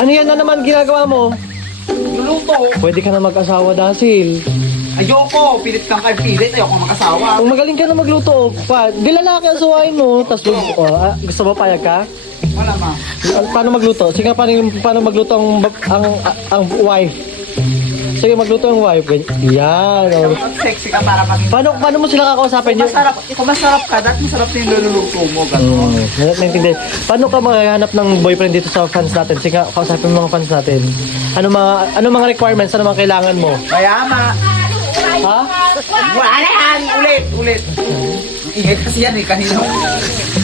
Ano yan na naman ginagawa mo? Luluto. Pwede ka na mag-asawa dahil. Ayoko, pilit kang kay pilit. Ayoko mag-asawa. Kung magaling ka na magluto, di lalaki ang suwain mo. Tapos gusto mo payag ka? Wala ma. Paano magluto? Sige, paano magluto ang wife? Sige, magluto ang wife. Yan. Oh. Sexy ka para maging... Paano mo sila kakausapin yun? Kung masarap ka, dahil masarap na yung luluto mo. Gano'n. Naintindihan. Paano ka maghahanap ng boyfriend dito sa fans natin? Sige, kausapin mo mga fans natin. Ano mga requirements? Ano mga kailangan mo? Mayama. Ha? Wala yan! Ulit. Ingay kasi yan eh, kanina.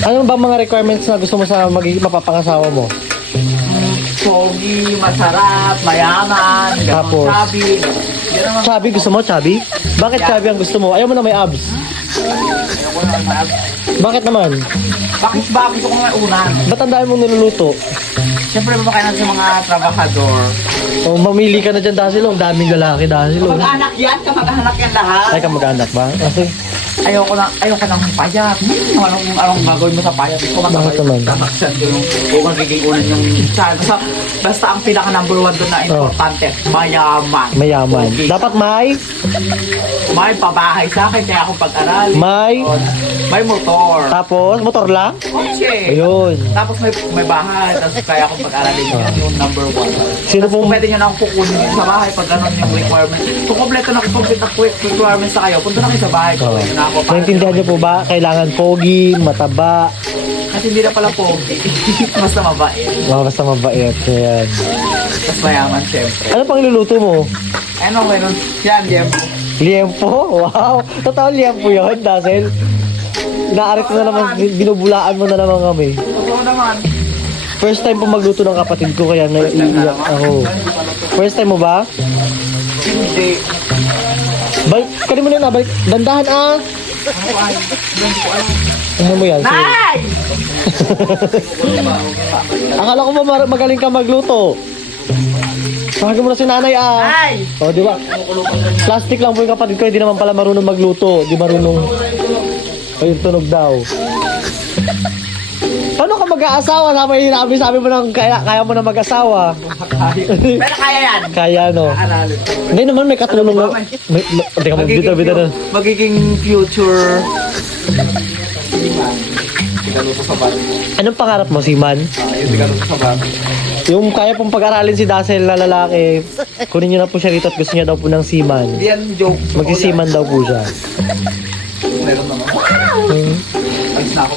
Ano ba mga requirements na gusto mo sa mapapangasawa mo? Pogi, masarap, mayaman, Tapos? sabi. Chubby, gusto mo chubby? Bakit chubby ang gusto mo? Ayaw mo na may abs. Ayoko na mag... Bakit naman? Bakit ba? Gusto ko nga unan. Ba't ang dami mong niluluto? Siyempre mabakain natin sa mga trabahador. O mamili ka na dyan dahil ang daming lalaki dahil. Kamag-anak yan, kamag-anak yan lahat. Ay, kamag-anak ba? Kasi, Ayoko nang payat. Anong gagawin mo sa payat? Ikaw Bakit naman? Tataksan doon yung magiging unan yung chan. Basta ang pinaka number one doon na importante, mayaman. mayaman. Okay. Dapat May pabahay sa akin, kaya akong pag-aral. May motor. tapos, motor lang? Okay. Ayun. Tapos may bahay, tapos kaya akong pag-aralin yan yung number one. Sino Kung pong, pwede nyo na akong kukunin sa bahay pag gano'n yung requirement. Kung kompleto na complete na requirements na kayo, punta na kayo sa bahay. Kukunin na ako. naintindihan niyo po ba? Kailangan pogi, mataba, Kasi hindi na pala pogi. Basta mabait. basta mabait. Ayan. Mas mayaman, syempre. Ano pang iluluto mo? Ano, meron? Yan, Diempo. Liempo? Wow! Totoo liempo yun, Dazzle. Inaarit mo na naman, binubulaan mo na naman kami. Totoo naman. First time po magluto ng kapatid ko, kaya naiiyak ako. First time mo ba? Hindi. Kali mo na balik. Dandahan ah! Ano mo yan? Sige. Nay! Akala ko ba magaling ka magluto? Tawagin mo na si nanay ah! Nay! O, di ba? Plastic lang po yung kapatid ko, hindi naman pala marunong magluto. Di marunong... Ayun, tunog daw. Paano ka mag-aasawa? Sabi mo nang kaya mo na mag-asawa. Pero kaya yan. Kaya no. Aralin. Hindi naman may katulong na... Hindi ka magbita-bita na. Magiging future. Tigaluto sa bago. Anong pangarap mo, Siman? Yung tigaluto sa bago. Yung kaya pong pag-aralin si Dazzle na lalaki, kunin niyo na po siya rito at gusto niya daw po ng Siman. Hindi yan joke. Magsisiman daw po siya. Meron naman. Alis na ako.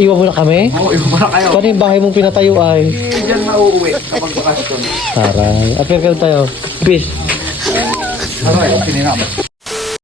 Iwan mo na kami? Oo, iba na kayo. Paano yung bahay mong pinatayo ay? Diyan na uuwi kapag bakasyon. Taray. Apir ka tayo. Fish. Ano eh, sininaman.